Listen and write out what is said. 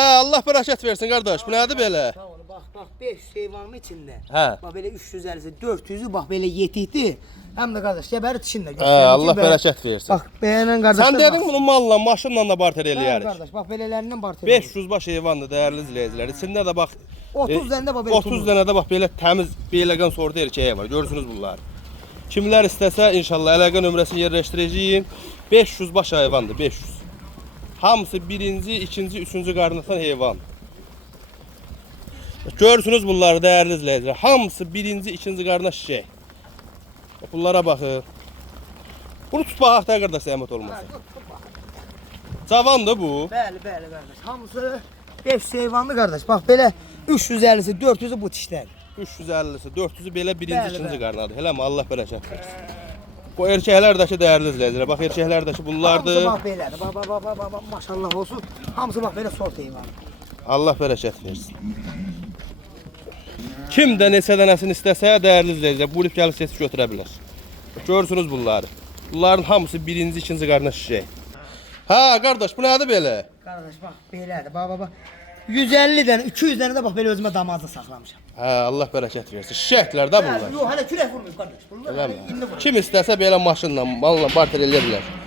Allah bərəkət versin qardaş. Bu nədir belə? Sağ ol. Bax 500 heyvanın içində. Hə. Bax belə 350'si, 400'ü bax belə yetikdi. Həm də qardaş gəbəri dişinlə Allah bərəkət versin. Bax bəyənən qardaşlar. Sən dedin bunu malla, maşınla da barter eləyərik. Qardaş bax belələrindən barter. 500 baş heyvandır dəyərli izləyicilər. İçində də bax 30 dənə də bax belə. 30 dənə də bax belə təmiz beyləqan sortu erkəyi var. Görürsünüz bunları. Kimlər istəsə inşallah əlaqə nömrəsini yerləşdirəcəyik. 500 baş heyvandır, 500. Hamısı birinci, ikinci, üçüncü qarnatan heyvan. Görürsünüz bunları dəyərli izləyicilər. Hamısı birinci, ikinci qarna şişək. Bunlara baxın. Bunu tut baxaq da qardaş zəhmət olmasın. Cavandır bu. Bəli qardaş. Hamısı 500 heyvanlı qardaş. Bax belə 350'si, 400'ü bu dişlər. 350'si, 400'ü belə birinci, ikinci qarnadır. Eləmi? Allah bərəkət versin. Bu erkəklərdəki dəyərli izləyicilər. Bax erkəklərdəki bunlardır. Hamısı bax belədir. Bax maşallah olsun. Hamısı bax belə sort heyvan. Allah bərəkət versin. Kim də neçə dənəsini istəsə dəyərli izləyicilər buyurub gəlib seçib götürə bilər. Görürsünüz bunları. Bunların hamısı birinci, ikinci qarna şişək. Ha qardaş bu nədir belə? Qardaş bax belədir. Bax. 150 dənə, 200 dənə də bax belə özümə damazda saxlamışam. Hə, Allah bərəkət versin. Şişəklər də bunlar. Yox, hələ külək vurmuyor qardaş. Bunlar Eləmi? indi vurur. Kim istəsə belə maşınla, malla barter eləyə bilər.